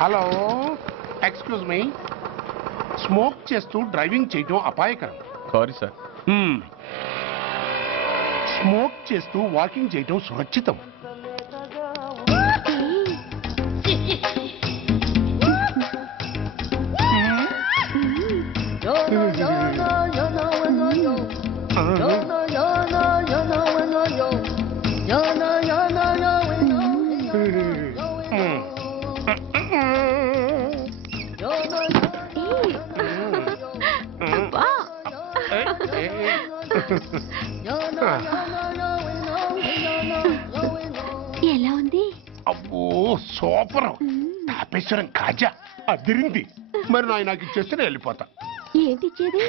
Hello, excuse me. Smoke చేస్తూ driving చేయటం అపాయకరం. Sorry sir. స్మోక్ చేస్తూ వాకింగ్ చేయటం సురక్షితం. ఎలా ఉంది? అబ్బో సూపర్. తాపేశ్వరం కాజా అదిరింది. మరి నాకు ఇచ్చేస్తే నేను వెళ్ళిపోతా. ఏంటి ఇచ్చేది?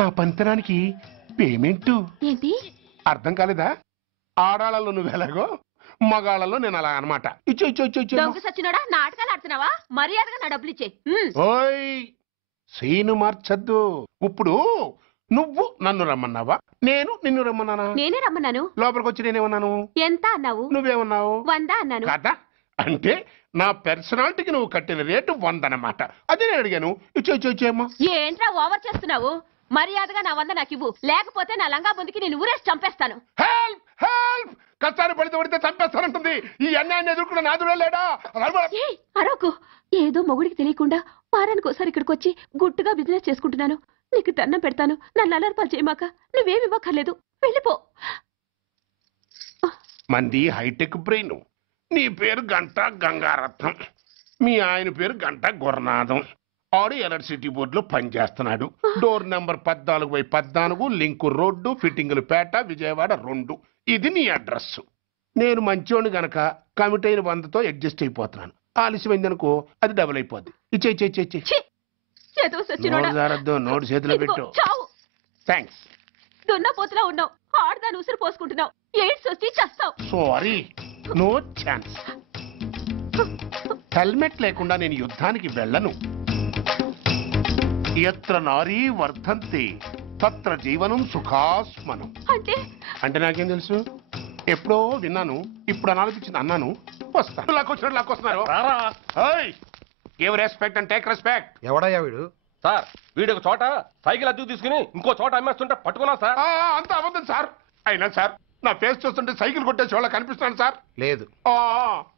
నా పంతనానికి పేమెంట్. ఏంటి అర్థం కాలేదా? ఆడాళ్ళలో నువ్వు ఎలాగో, మగాళ్ళలో నేను అలా అనమాట. ఇచ్చో ఇచ్చో ఇచ్చో ఇచ్చో. దొంగ సచ్చినోడా, నాటకాలు ఆడుతున్నావా? మర్యాదగా నా డబ్బులు ఇచ్చే. ఓయ్ సీను మార్చద్దు. ఇప్పుడు నువ్వు నన్ను రమ్మన్నావా, నేను నిన్ను రమ్మన్నానా? నేనే రమ్మన్నాను. లోపలికి వచ్చి నేనేమన్నాను? ఎంత అన్నావు? నువ్వేమన్నావు? 100 అన్నాను. కదా అంటే నా పర్సనాలిటీకి నువ్వు కట్టిన రేటు 100 అన్నమాట. అదే నేను అడిగాను. ఇచ్చో ఇచ్చో ఇచ్చేమ్మా. ఏంట్రా ఓవర్ చేస్తున్నావు? మర్యాదగా నా 100 నాకు ఇవ్వు, లేకపోతే నా లంగా బొందికి నేను ఊరేసి చంపేస్తాను. Help help. కష్టాన్ని పడితే చంపేస్తానంటుంది. ఈ అన్యాయాన్ని ఎదుర్కొన్న నాదుడే లేడా? అరవకు. ఏదో మొగుడికి తెలియకుండా వారానికి ఒకసారి ఇక్కడికి వచ్చి గుట్టుగా బిజినెస్ చేసుకుంటున్నాను. నీకు దండం పెడతాను, నన్ను అలర్పాలు చేయమాక. నువ్వేమి ఇవ్వక్కర్లేదు, వెళ్ళిపో. మంది హైటెక్ బ్రెయిన్. నీ పేరు గంట గంగారత్నం, మీ ఆయన పేరు గంట గురునాథం. ఆడు ఎలక్ట్రిసిటీ బోర్డులో పనిచేస్తున్నాడు. డోర్ నెంబర్ 14/14, లింకు రోడ్డు, ఫిట్టింగులు పేట, విజయవాడ 2. ఇది నీ అడ్రస్. నేను మంచోని గనక కమిట్ అయిన 100తో అడ్జస్ట్ అయిపోతున్నాను. ఆలస్యమైందనుకో అది డబుల్ అయిపోద్ది. ఇచ్చే నోటు చేతిలో పెట్టు. థ్యాంక్స్. దున్నపోతులా ఉన్నావు, ఆడదాని ఉసురు పోసుకుంటున్నావు. ఎయిడ్స్ వచ్చి చస్తావు. Sorry, no chance. హెల్మెట్ లేకుండా నేను యుద్ధానికి వెళ్ళను. ఎత్ర నారీ వర్ధంతి తత్ర జీవనం సుఖాస్మనం. అంటే నాకేం తెలుసు? ఎప్పుడో విన్నాను, ఇప్పుడు అనాలనిపించింది అన్నాను. వస్తాను. లాక్కొస్తున్నారు. Give respect and take respect. ఎవడయ్యా వీడు? సార్ వీడు ఒక చోట సైకిల్ అద్దెకు తీసుకుని ఇంకో చోట అమ్మేస్తుంటే పట్టుకున్నా సార్. అంత అబద్ధం సార్. అయినా సార్ నా ఫేస్ చూస్తుంటే సైకిల్ కొట్టే చోళ్ళ కనిపిస్తున్నాను సార్. లేదు,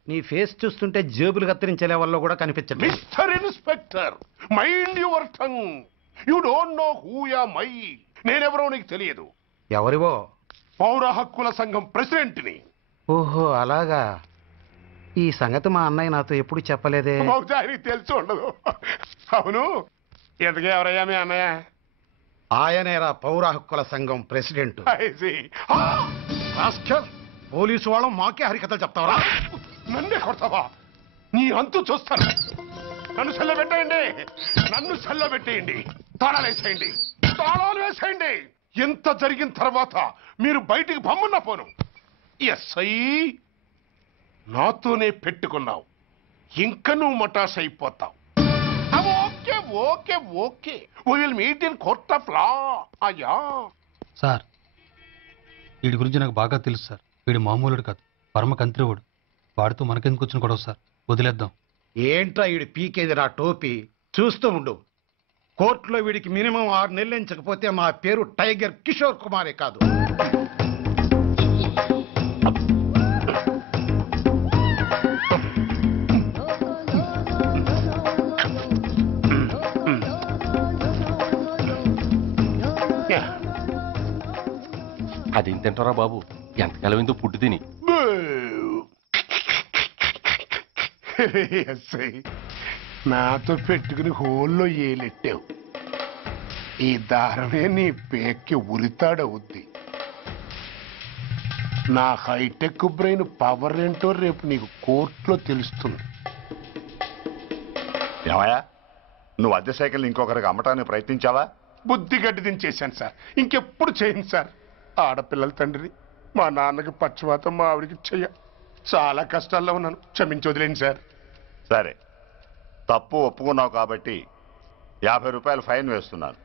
నీ ఫేస్ చూస్తుంటే జేబులు కత్తిరించే లెవెల్లో కూడా కనిపించదు. Mister inspector, mind your tongue. You don't know who am I. నేనెవరో నీకు తెలియదు. ఎవరివో? పౌర హక్కుల సంఘం ప్రెసిడెంట్ని. ఓహో అలాగా. ఈ సంగతి మా అన్నయ్య నాతో ఎప్పుడు చెప్పలేదే. బహుశా ఆయనకి తెలిసి ఉండదు. అవును, ఎందుకే ఎవరయ్యా మీ అన్నయ్య? ఆయనేరా పౌర హక్కుల సంఘం ప్రెసిడెంట్. పోలీసు వాళ్ళం మాకే హరికథలు చెప్తావరా? నన్నే కొడతావా? నీ అంతు చూస్తాను. నన్ను సెల్ల పెట్టేయండి, నన్ను సెల్ల పెట్టేయండి. తాళాలు వేసేయండి, తాళాలు వేసేయండి. ఎంత జరిగిన తర్వాత మీరు బయటికి పంపన్నా పోను. ఎస్ఐ నాతోనే పెట్టుకున్నావు, ఇంకా నువ్వు మటాస్ అయిపోతావు. Okay okay okay, will meet in court of law. అయ్యా సార్, వీడి గురించి నాకు బాగా తెలుసు సార్. వీడు మామూలుడు కాదు, పరమ కంత్రివుడు. వాడితో మనకెందుకు వచ్చిన గొడవ సార్, వదిలేద్దాం. ఏంట్రా వీడి పీకేది నా టోపీ? చూస్తూ ఉండు. కోర్టులో వీడికి మినిమం 6 నెలలు ఎంచకపోతే మా పేరు టైగర్ కిషోర్ కుమారే కాదు. అది తింటారా బాబు? ఎంతకాలం ఎంతో పుట్టు తిని. నాతో పెట్టుకుని హోల్లో ఏలెట్టావు. ఈ దారమే నీ పేక్కి ఉరితాడవుద్ది. నా హైటెక్ బ్రెయిన్ పవర్ ఏంటో రేపు నీకు కోర్టులో తెలుస్తుంది. ఏమయ్యా, నువ్వు అద్దె సైకిల్ ఇంకొకరికి అమ్మటానికి ప్రయత్నించావా? బుద్ధి గడ్డి దించేశాను సార్, ఇంకెప్పుడు చేయను సార్. ఆడపిల్లల తండ్రి, మా నాన్నకి పక్షవాతం, మా ఆవిడికి చెయ్య. చాలా కష్టాల్లో ఉన్నాను, క్షమించి వదిలేండి సార్. సరే, తప్పు ఒప్పుకున్నావు కాబట్టి 50 రూపాయలు ఫైన్ వేస్తున్నాను.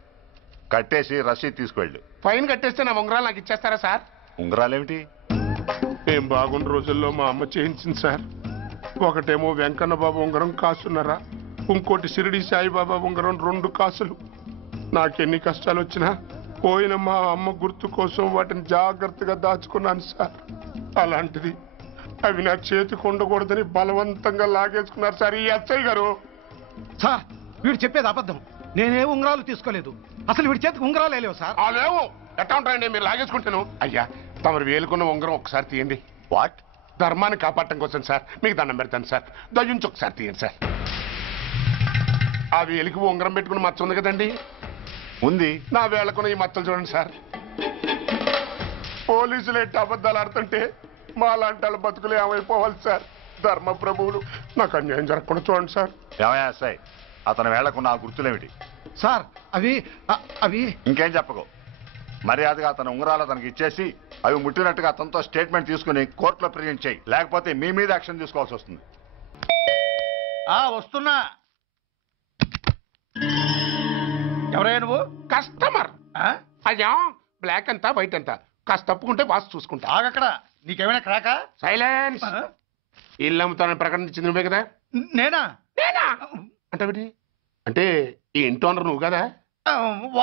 కట్టేసి రసీదు తీసుకువెళ్ళు. ఫైన్ కట్టేస్తే నా ఉంగరాలు నాకు ఇచ్చేస్తారా సార్? ఉంగరాలేమిటి? ఏం బాగున్న రోజుల్లో మా అమ్మ చేయించింది సార్. ఒకటేమో వెంకన్న బాబు ఉంగరం కాసున్నరా, ఇంకోటి షిరిడి సాయిబాబా ఉంగరం 2 కాసులు. నాకెన్ని కష్టాలు వచ్చినా పోయిన మా అమ్మ గుర్తు కోసం వాటిని జాగ్రత్తగా దాచుకున్నాను సార్. అలాంటిది అవి నా చేతికి ఉండకూడదని బలవంతంగా లాగేసుకున్నారు సార్ ఈ ఎస్ఐ గారు. సార్ వీడు చెప్పేది అబద్ధం. నేనే ఉంగరాలు తీసుకోలేదు. అసలు వీడి చేతికి ఉంగరాలు లేవు సార్. ఆ లేవు ఎట్టా ఉంటాయండి, మీరు లాగేసుకుంటాను. అయ్యా తమరు వేలుకున్న ఉంగరం ఒకసారి తీయండి. వాట్? ధర్మాన్ని కాపాడటం కోసం సార్, మీకు దండం పెడతాను సార్. దయ్యుంచి ఒకసారి తీయండి సార్. ఆ వేలికి ఉంగరం పెట్టుకుని మచ్చ ఉంది కదండి, ఉంది. నా వేళకున్న ఈ మచ్చలు చూడండి సార్. పోలీసులు ఎట్టి అబద్ధాలు ఆడుతుంటే మా లాంటి వాళ్ళ బతుకులు ఏమైపోవాలి సార్. ధర్మ ప్రభువులు నాకు అన్యాయం జరగకుండా చూడండి సార్. ఏమయ్యా ఎస్ఐ, అతని వేళకున్న ఆ గుర్తులేమిటి? సార్ అవి ఇంకేం చెప్పకు. మర్యాదగా అతని ఉంగరాలు అతనికి ఇచ్చేసి అవి ముట్టినట్టుగా అతనితో స్టేట్మెంట్ తీసుకుని కోర్టులో ప్రజెంట్ చేయి. లేకపోతే మీ మీద యాక్షన్ తీసుకోవాల్సి వస్తుంది. వస్తున్నా. ఎవరయ్యా నువ్వు? కస్టమర్. అయ్యా బ్లాక్ అంతా వైట్ అంతా కాస్త తప్పుకుంటే బాస్ చూసుకుంటా. ఆగక్కడ. నీకేమైనా క్రాకా? సైలెన్స్. ఇల్లు అమ్ముతానని ప్రకటించింది నువ్వే కదా? నేనా? అంటే అంటే ఈ ఇంటి ఓనర్ నువ్వు కదా?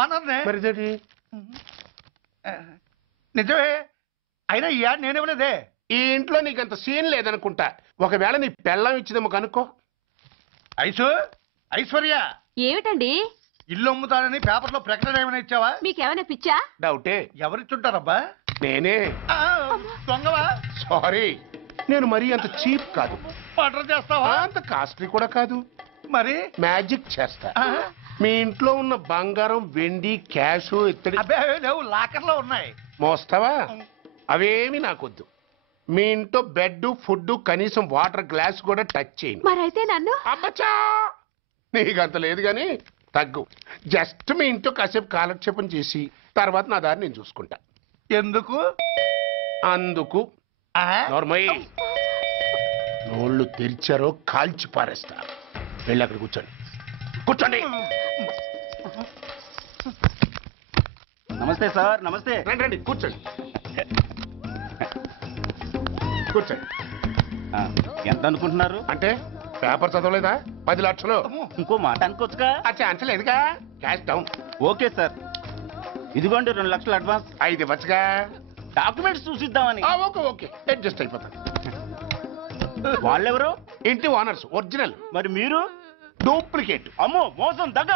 ఓనర్నే. మరి ఇదేంటి? నిజమే. అయినా ఈ యాడ్ నేనేమలేదే. ఈ ఇంట్లో నీకంత సీన్ లేదనుకుంటా. ఒకవేళ నీ పెళ్ళం ఇచ్చిందేమో కనుక్కో. ఐశ్వర్య ఏమిటండి ఇల్లు అమ్ముతానని పేపర్లో ప్రకటన ఏమైనా ఇచ్చావా? మీకేమైనా పిచ్చా? డౌటే. ఎవరిచ్చుంటారబ్బా? నేనే. దొంగవా? సారీ, నేను మరీ అంత చీప్ కాదు. మర్డర్ చేస్తావా? అంత కాస్ట్లీ కూడా కాదు. మరి మ్యాజిక్ చేస్తా. మీ ఇంట్లో ఉన్న బంగారం, వెండి, క్యాష్, ఇత్తడి అబ్బే లేవు, లాకర్లో ఉన్నాయి. మోస్తావా? అవేమి నాకొద్దు. మీ ఇంట్లో బెడ్, ఫుడ్, కనీసం వాటర్ గ్లాస్ కూడా టచ్ చేయను. మరైతే నన్ను అబ్బచ్చా, నీకంత లేదు గాని తగ్గు. జస్ట్ మీ ఇంట్లో కాసేపు కాలక్షేపం చేసి తర్వాత నా దారి నేను చూసుకుంటా. ఎందుకు? అందుకు. నోర్మయ్య, నోళ్ళు తెరిచారో కాల్చి పారేస్తా. వెళ్ళి అక్కడ కూర్చోండి. కూర్చోండి. నమస్తే సార్. నమస్తే. రండి రండి కూర్చోండి. కూర్చోండి. ఎంత అనుకుంటున్నారు? అంటే పేపర్ చదవలేదా? 10 లక్షలు. ఇంకో మాట అనుకోవచ్చుగా. ఆ ఛాన్స్ లేదుగా. Cash down. ఓకే సార్, ఇదిగోండి 2 లక్షలు అడ్వాన్స్. 5 ఇవ్వచ్చుగా. డాక్యుమెంట్స్ చూసిద్దామని. ఓకే ఓకే, అడ్జస్ట్ అయిపోతాను. వాళ్ళెవరు? ఇంటి ఓనర్స్. ఒరిజినల్. మరి మీరు? డూప్లికేట్. అమ్మో మోసం, దగ్గ.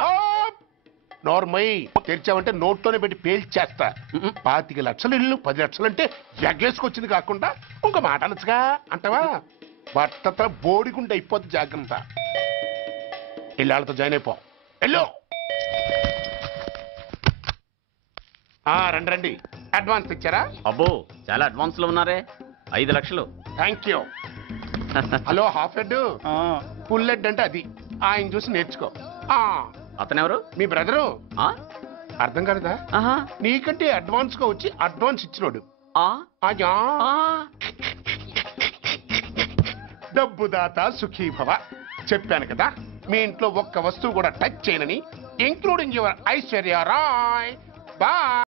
నోర్మై, తెరిచావంటే నోట్లోనే పెట్టి పేల్చేస్తా. 25 లక్షలు ఇల్లు 10 లక్షలు అంటే ఎగ్గేసుకొచ్చింది కాకుండా ఇంకో మాట అనొచ్చుగా. అంటావా? బట్టతో బోడిగుండి అయిపోద్ది. జాగ్రత్త. ఇల్లాళ్ళతో జాయిన్ అయిపో. ఎల్లో. రండి రండి. అడ్వాన్స్ ఇచ్చారా? అబ్బో చాలా అడ్వాన్స్ లో ఉన్నారే. 5 లక్షలు. Thank you. Hello half head, full head అంటే అది. ఆయన చూసి నేర్చుకో. అతనెవరు? మీ బ్రదరు. అర్థం కాలేదా? నీకంటే అడ్వాన్స్ గా వచ్చి అడ్వాన్స్ ఇచ్చినోడు. అయ్యా, డబ్బు దాత సుఖీభవ. చెప్పాను కదా, మీ ఇంట్లో ఒక్క వస్తువు కూడా టచ్ చేయనని, including your Aishwarya Rai. Bye.